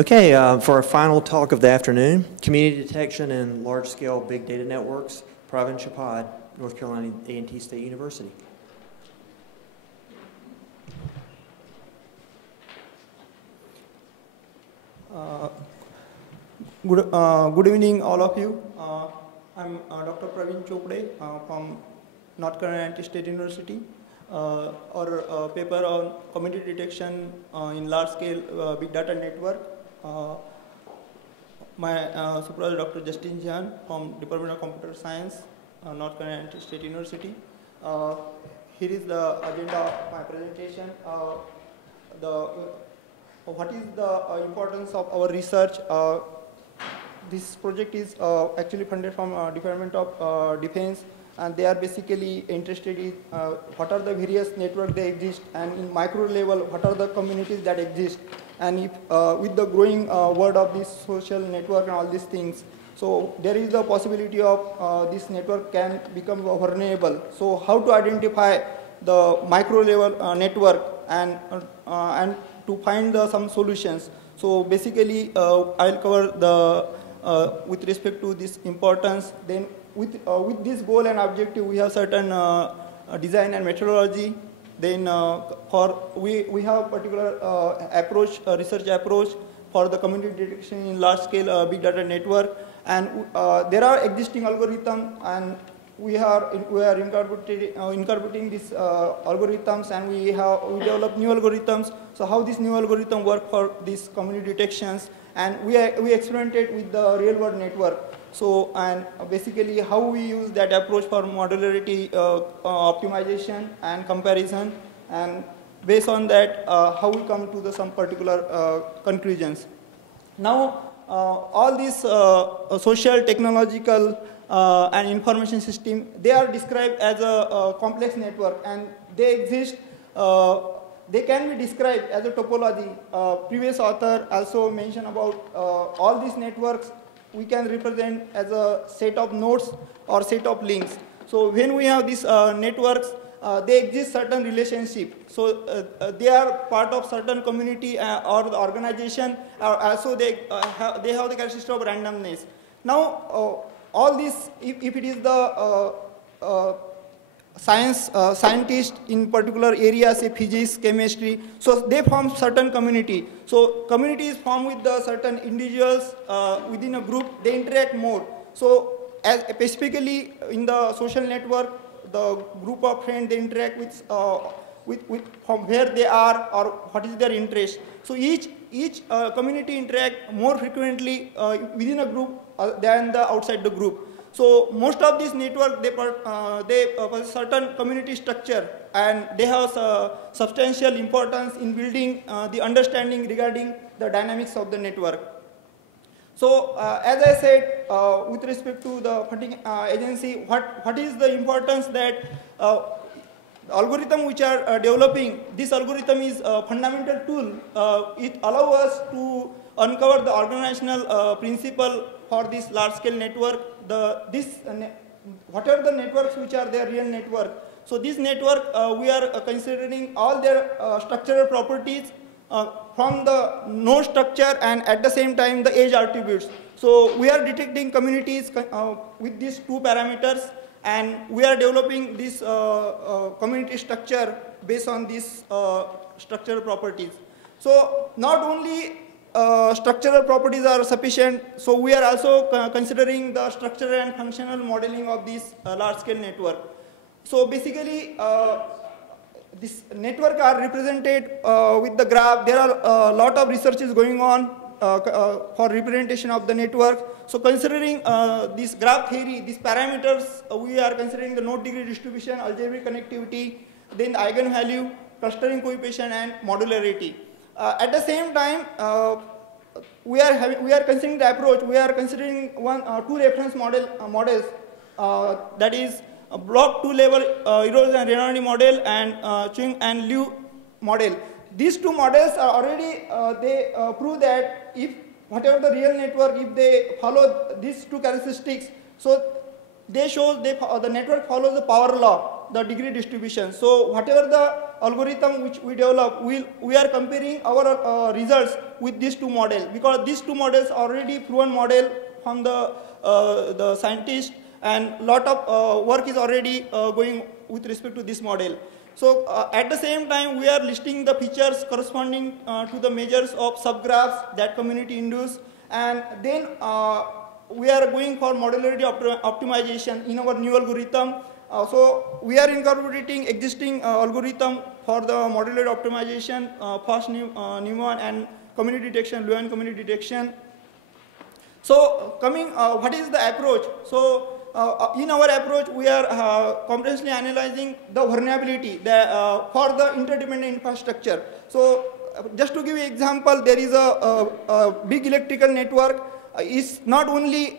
Okay, for our final talk of the afternoon, Community Detection and Large-Scale Big Data Networks, Pravin Chopade, North Carolina A&T State University. Good evening, all of you. I'm Dr. Pravin Chopade from North Carolina State University. Our paper on community detection in large-scale big data network. My supervisor, Dr. Zhan from Department of Computer Science, North Carolina State University. Here is the agenda of my presentation. What is the importance of our research? This project is actually funded from Department of Defense, and they are basically interested in what are the various networks that exist, and in micro level, what are the communities that exist, and if with the growing word of this social network and all these things, so there is the possibility of this network can become vulnerable. So how to identify the micro level network and to find some solutions. So basically, I'll cover the with respect to this importance. Then with this goal and objective, we have certain design and methodology. Then we have particular approach, research approach for the community detection in large scale big data network. And there are existing algorithms, and we are incorporating these algorithms, and we develop new algorithms. So how this new algorithm work for these community detections, and we experimented with the real world network. So, and basically how we use that approach for modularity optimization and comparison, and based on that how we come to some particular conclusions. Now all these social, technological and information system, they are described as a complex network, and they exist, they can be described as a topology. Previous author also mentioned about all these networks we can represent as a set of nodes or set of links. So when we have these networks, they exist certain relationship. So they are part of certain community or the organization, or also they have the characteristic of randomness. Now all this, if it is the scientist in particular areas, say physics, chemistry, so they form certain community. So community is formed with the certain individuals within a group, they interact more. So as specifically in the social network, the group of friends, they interact with from where they are or what is their interest. So each community interact more frequently within a group than the outside the group. So most of these networks, they possess certain community structure, and they have substantial importance in building the understanding regarding the dynamics of the network. So as I said, with respect to the funding agency, what is the importance that algorithm which are developing, this algorithm is a fundamental tool. It allows us to uncover the organizational principle for this large scale network. What are the networks which are their real network? So this network, we are considering all their structural properties from the node structure, and at the same time the edge attributes. So we are detecting communities with these two parameters, and we are developing this community structure based on these structural properties. So not only structural properties are sufficient, so we are also considering the structural and functional modeling of this large-scale network. So basically, this network are represented with the graph. There are a lot of researches going on for representation of the network. So considering this graph theory, these parameters, we are considering the node degree distribution, algebraic connectivity, then the eigenvalue, clustering coefficient, and modularity. At the same time, we are considering the approach. We are considering two reference models, that is a block 2 level erosion and Renardi model and Chung and Liu model. These two models are already they prove that if whatever the real network, if they follow these two characteristics, so they show the network follows the power law, the degree distribution. So whatever the algorithm which we develop, we are comparing our results with these two models, because these two models are already proven model from the scientists, and lot of work is already going with respect to this model. So at the same time, we are listing the features corresponding to the measures of subgraphs that community induce, and then we are going for modularity optimization in our new algorithm. So we are incorporating existing algorithm for the modularity optimization, fast Newman and community detection, low end community detection. So what is the approach? So in our approach, we are comprehensively analyzing the vulnerability for the interdependent infrastructure. So just to give you an example, there is a big electrical network. Is not only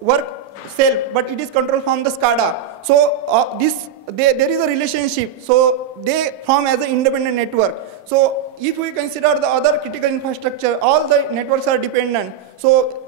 work self, but it is controlled from the SCADA. So there is a relationship. So they form as an independent network. So if we consider the other critical infrastructure, all the networks are dependent. So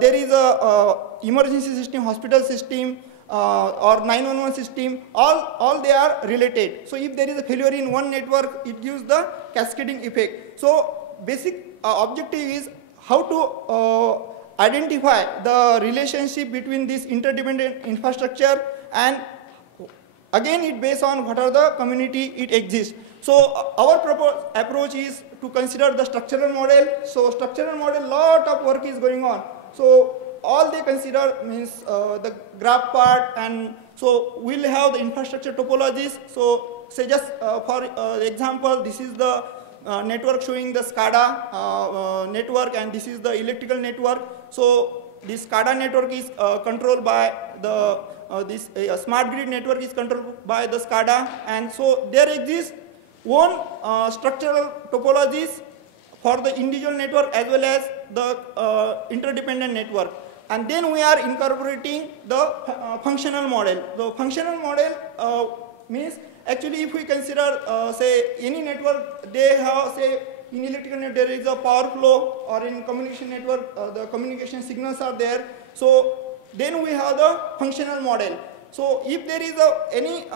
there is a emergency system, hospital system, or 911 system, all they are related. So if there is a failure in one network, it gives the cascading effect. So basic objective is how to identify the relationship between this interdependent infrastructure, and again it based on what are the community it exists. So our approach is to consider the structural model. So structural model, lot of work is going on. So all they consider means the graph part, and so we'll have the infrastructure topologies. So say just for example, this is the network showing the SCADA network, and this is the electrical network. So this SCADA network is controlled by the this smart grid network is controlled by the SCADA, and so there exists one structural topologies for the individual network as well as the interdependent network. And then we are incorporating the functional model. The functional model means actually if we consider say any network, they have say in electrical network there is a power flow, or in communication network the communication signals are there. So then we have the functional model. So if there is any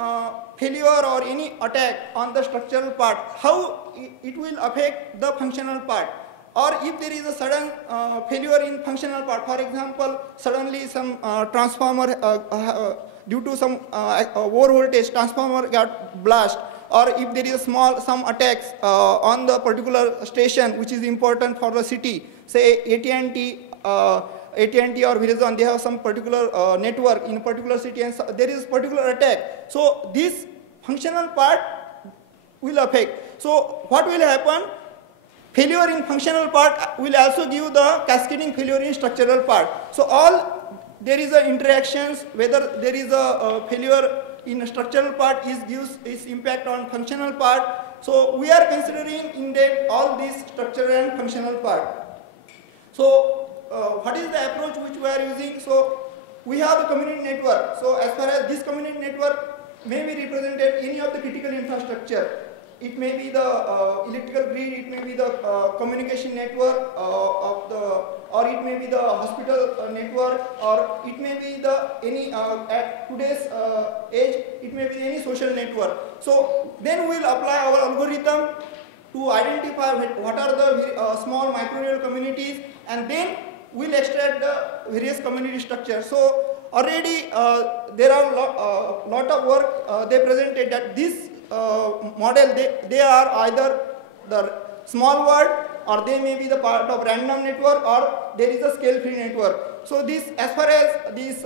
failure or any attack on the structural part, how it will affect the functional part. Or if there is a sudden failure in functional part, for example, suddenly some transformer due to some over voltage transformer got blast, or if there is some attacks on the particular station which is important for the city, say AT&T or Verizon, they have some particular network in a particular city, and there is particular attack. So this functional part will affect. So what will happen? Failure in functional part will also give the cascading failure in structural part. So there is a interactions, whether there is a failure in a structural part gives its impact on functional part. So we are considering in depth all these structural and functional part. So what is the approach which we are using? So we have the community network. So as far as this community network may be represented any of the critical infrastructure. It may be the electrical grid, it may be the communication network or it may be the hospital network, or it may be the any at today's age, it may be any social network. So then we'll apply our algorithm to identify what are the small microreal communities, and then we'll extract the various community structures. So already there are lot of work they presented that this model, they are either the small world, or they may be the part of random network, or there is a scale free network. So this, as far as this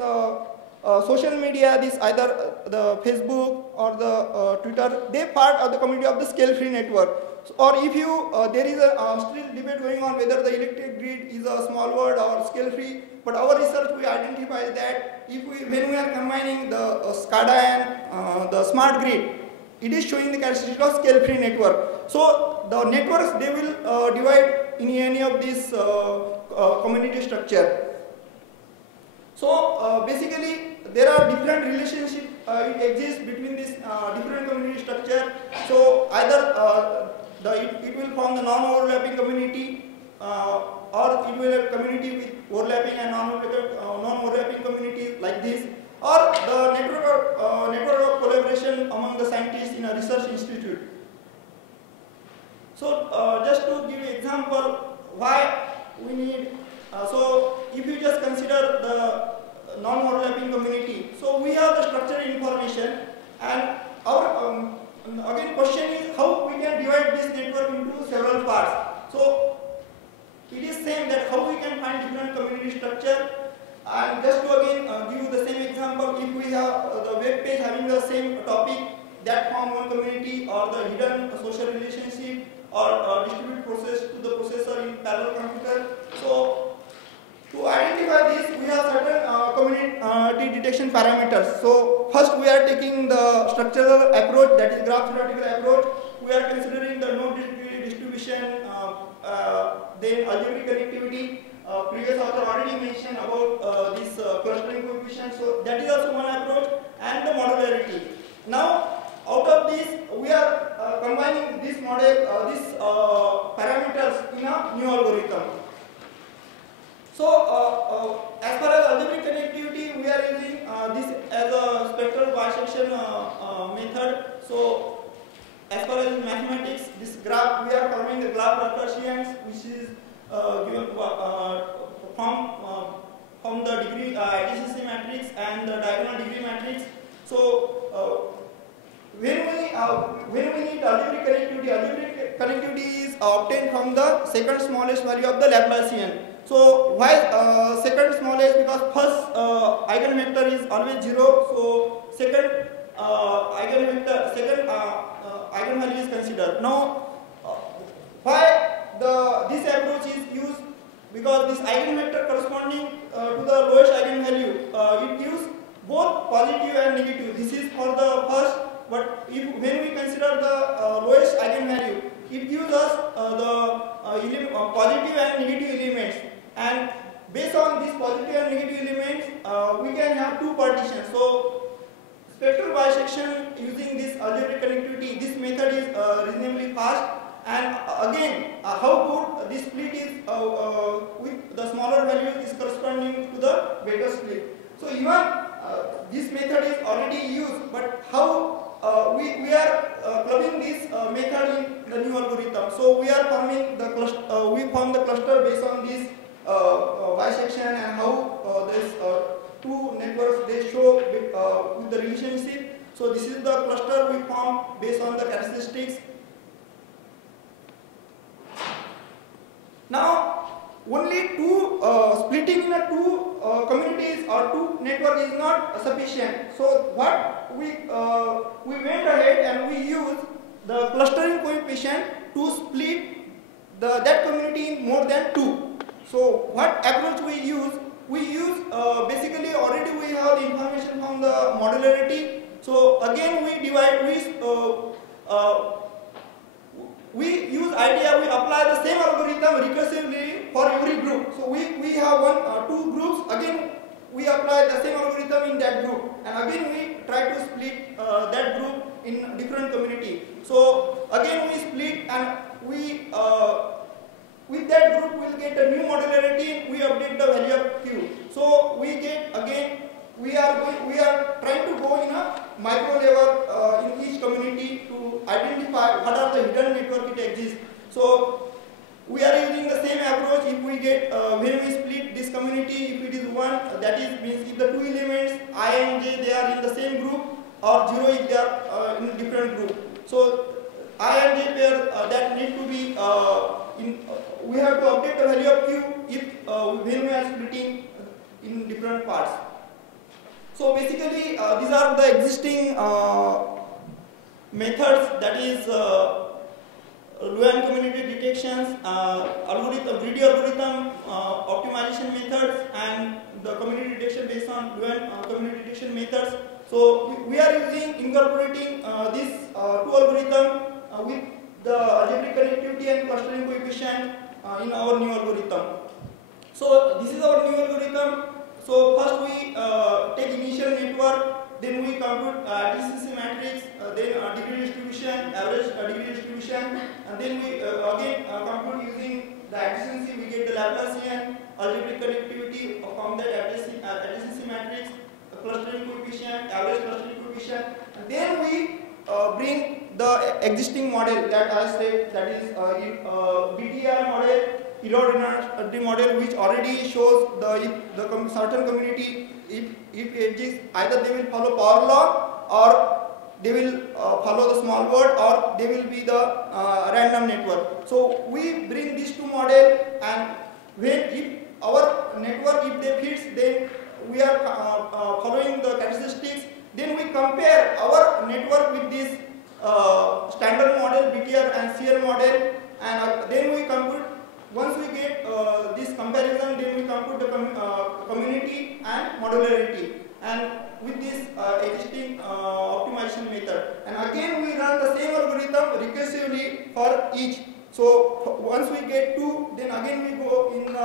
social media, this either the Facebook or the Twitter, they part of the community of the scale free network. So, or if you there is a still debate going on whether the electric grid is a small world or scale free, but our research we identify that when we are combining the SCADA and the smart grid, it is showing the characteristic of scale-free network. So the networks, they will divide in any of these community structure. So basically there are different relationships it exists between this different community structure. So either it will form the non-overlapping community, or it will have community with overlapping and non-overlapping communities like this. or the network of collaboration among the scientists in a research institute. So just to give you an example why we need, so if you just consider the non-overlapping community, so we have the structured information, and our again question is how we can divide this network into several parts. So it is same that how we can find different community structure. And just to again give you the same example, if we have the web page having the same topic that form one community, or the hidden social relationship, or distribute process to the processor in parallel computer. So to identify this, we have certain community detection parameters. So first we are taking the structural approach, that is graph theoretical approach. We are considering the node distribution, then algebraic connectivity. Previous author already mentioned about this clustering coefficient, so that is also one approach, and the modularity. Now, out of this, we are combining this model, these parameters in a new algorithm. So, as far as algebraic connectivity, we are using this as a spectral bisection method. So, as far as mathematics, this graph, we are forming the graph Laplacians, which is given from the degree adjacency matrix and the diagonal degree matrix. So when we need algebraic connectivity is obtained from the second smallest value of the Laplacian. So why second smallest? Because first eigenvector is always 0. So second eigenvalue is considered. Now why this approach is used? Because this eigenvector corresponding to the lowest eigenvalue, it gives both positive and negative. This is for the first, but when we consider the lowest eigenvalue, it gives us the positive and negative elements, and based on these positive and negative elements, we can have two partitions. So spectral bisection using this algebraic connectivity, this method is reasonably fast. And again, how good this split is with the smaller values is corresponding to the better split. So even this method is already used, but how we are clubbing this method in the new algorithm. So we are forming the cluster. We form the cluster based on this bisection, and how this two networks they show with the relationship. So this is the cluster we form based on the characteristics. Now, only two splitting in a two communities or two network is not sufficient. So what we went ahead and we used the clustering coefficient to split that community in more than two. So what approach we use? We use basically already we have the information from the modularity. So again we divide, we use idea, we apply the same algorithm recursively for every group. So we have two groups, again we apply the same algorithm in that group, and again we try to split that group in different community. So again we split, and we with that group we will get a new modularity, we update the value of Q. So we get again, we are trying to go in a micro level in each community to identify what are the hidden network it exists. So we are using the same approach. If we get when we split this community, if it is 1, that is means if the two elements I and J they are in the same group, or 0 if they are in a different group. So I and J pair that need to be we have to update the value of Q if when we are splitting in different parts. So basically these are the existing methods, that is low-end community detections, greedy algorithm, optimization methods, and the community detection based on low-end community detection methods. So we are incorporating these two algorithms with the algebraic connectivity and clustering coefficient in our new algorithm. So this is our new algorithm. So first we take initial network, then we compute adjacency matrix, then degree distribution, average degree distribution, and then we again compute using the adjacency. We get the Laplacian algebraic connectivity from that adjacency matrix, clustering coefficient, average clustering coefficient, and then we bring the existing model that I said, that is BTR model, error redundancy model, which already shows the certain community, if edges, either they will follow power law, or they will follow the small word, or they will be the random network. So we bring these two models, and if our network, if they fits, then we are following the characteristics. Then we compare our network with this standard model, BTR and CL model, and then we compute. Once we get this comparison, then we compute the community and modularity, and with this existing optimization method. And again we run the same algorithm recursively for each. So once we get 2, then again we go in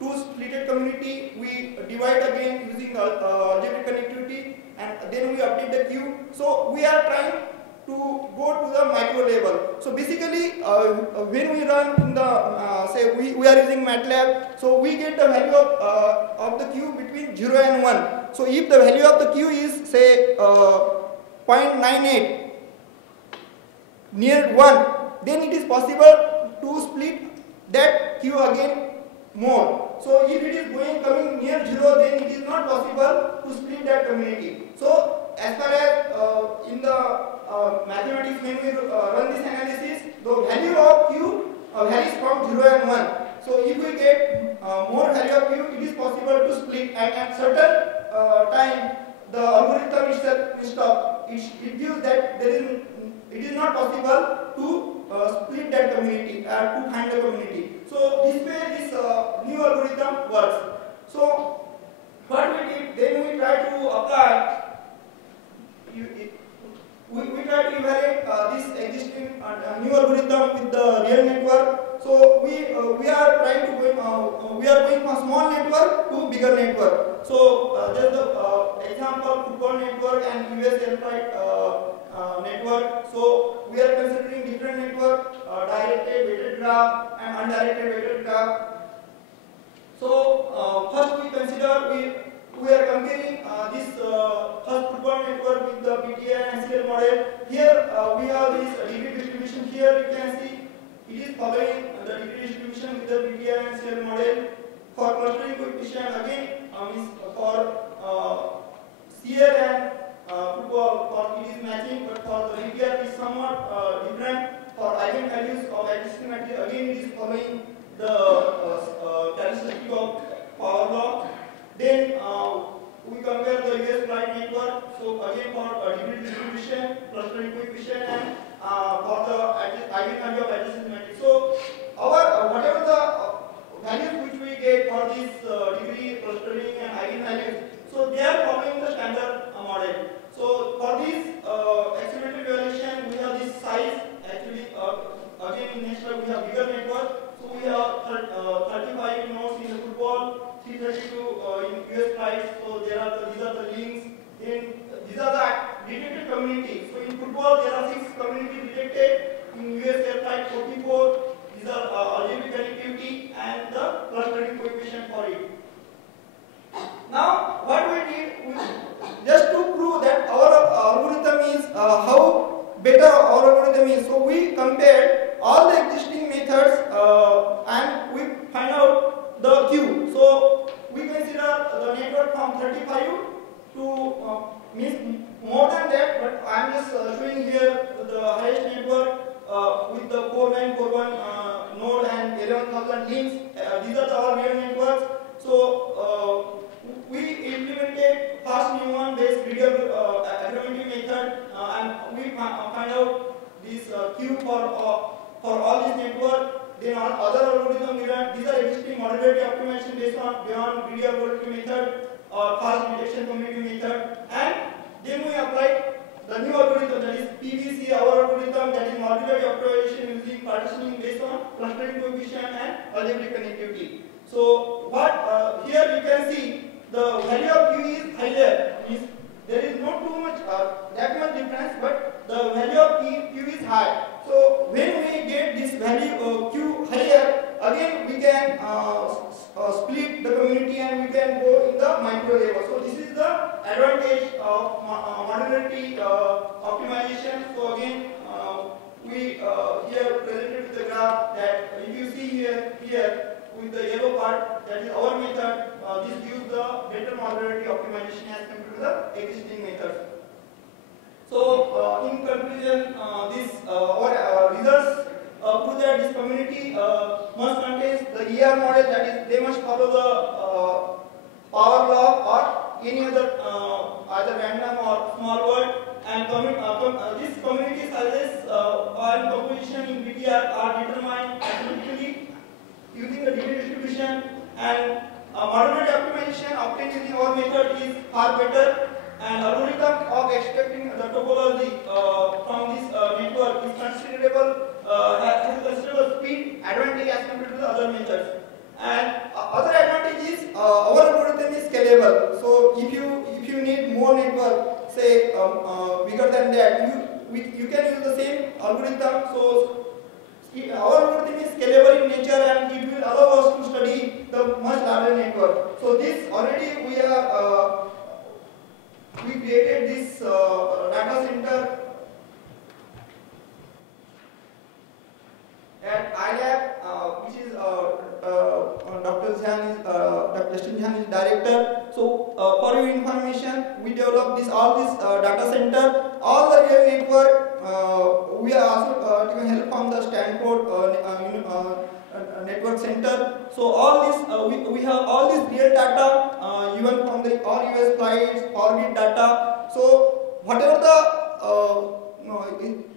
two splitted community, we divide again using algebraic connectivity, and then we update the queue. So we are trying to go to the micro level. So basically when we run in the say we are using MATLAB, so we get the value of the queue between 0 and 1. So if the value of the queue is say 0.98 near 1, then it is possible to split that queue again more. So if it is coming near 0, then it is not possible to split that community. So as far as in the mathematics, when we run this analysis, the value of q varies from 0 and 1. So if we get more value of q, it is possible to split, and at certain time the algorithm itself will stop. It gives that it is not possible to split that community, to find the community. So this way this new algorithm works. So what we did, then we try to apply, we try to evaluate this existing new algorithm with the real network. So we are trying to we are going from small network to bigger network. So there's the example football network and US airfreight network. So we are considering different network, directed weighted graph and undirected weighted graph. So first we consider we are comparing this first football network with the BTR and CL model. Here we have this degree distribution. Here you can see it is following the degree distribution with the BTR and CL model. For clustering coefficient, again for CL and football, it is matching, but for the BTR is somewhat different. For eigenvalues of existing matrix, again it is following the characteristic of power law. Then we compare the US flight network. So again for degree distribution, clustering coefficient, and for the eigenvalue of adjacent matrix. So our whatever the values which we get for this degree, clustering, and eigenvalues, so they are following the standard model. So for this experimental evaluation, we have this size. Actually, again in next slide we have bigger network. So we have 35 nodes in the football, 332 in US flights. So these are the links. Then these are the detected communities. So in football there are 6 communities detected. In US air flight 44. These are algebraic connectivity and the clustering coefficient for it. Now what we did, just to prove that our algorithm is how better our algorithm is, so we compared all the existing methods and we find out the queue. So we consider the network from 35 to means more than that, but I am just showing here the highest network with the 4941 node and 11,000 links. These are all real networks. So we implemented fast Newman based gradient agglomerative method, and we find out this queue for all these networks. Then on other algorithm we run. These are existing modularity optimization based on beyond greedy algorithm method or fast detection community method, and then we apply the new algorithm, that is PVC, our algorithm, that is modularity optimization using partitioning based on clustering coefficient and algebraic connectivity. So what here you can see the value of Q is higher. Means there is not too much that much difference, but the value of Q is high. So when we get this value of Q higher, again we can split the community and we can go in the micro zero level. So this is the advantage of modularity optimization. So again, we here presented with the graph that if you see here with the yellow part, that is our method. This gives the better modularity optimization as compared to the existing methods. So in conclusion, this our results prove that this community must contain the ER model, that is they must follow the power law or any other either random or small word, and this community sizes and composition in BTR are determined automatically using the degree distribution, and modularity optimization obtained using our method is far better, and algorithm of extracting the topology from this network is considerable, has considerable speed advantage as compared to the other methods. And other advantage is our algorithm is scalable. So if you need more network, say bigger than that, you can use the same algorithm. So our algorithm is scalable in nature, and it will allow us to study the much larger network. So this already we created this data center at iLab, which is Dr. Zhan is director. So for your information, we developed all this data center. All the real network, we are also taking help from the Stanford network center. So all this, we have all this real data, even from the all US flights, orbit data. So whatever the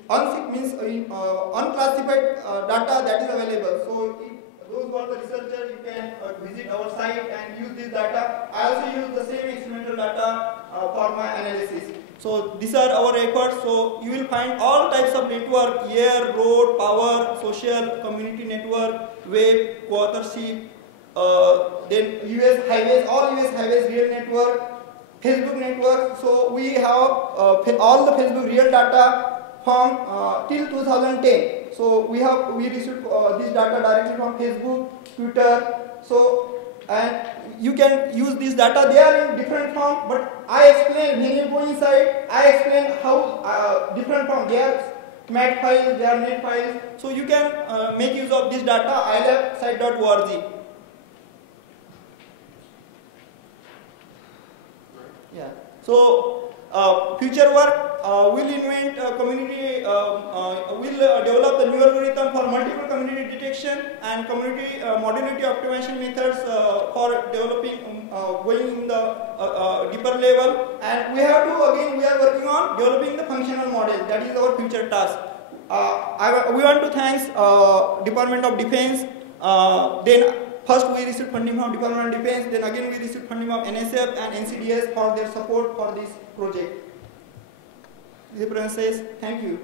unclassified data that is available. So if those who are the researchers, you can visit our site and use this data. I also use the same experimental data for my analysis. So these are our efforts. So you will find all types of network: air, road, power, social, community network, web, co-authorship, then US highways, all US highways real network, Facebook network. So we have all the Facebook real data from till 2010. So we received this data directly from Facebook, Twitter. So and you can use this data. They are in different form, but I explain when you go inside. I explain how different form. They are MAT files, they are net files. So you can make use of this data. ilabsite.org. Yeah. So future work will invent community, will develop the new algorithm for multiple community detection and community modularity optimization methods for developing, going in the deeper level. And we have to, again, we are working on developing the functional model. That is our future task. We want to thank Department of Defense. Then first we received funding from Department of Defense. Then again we received funding from NSF and NCDS for their support for this project. The president says, thank you.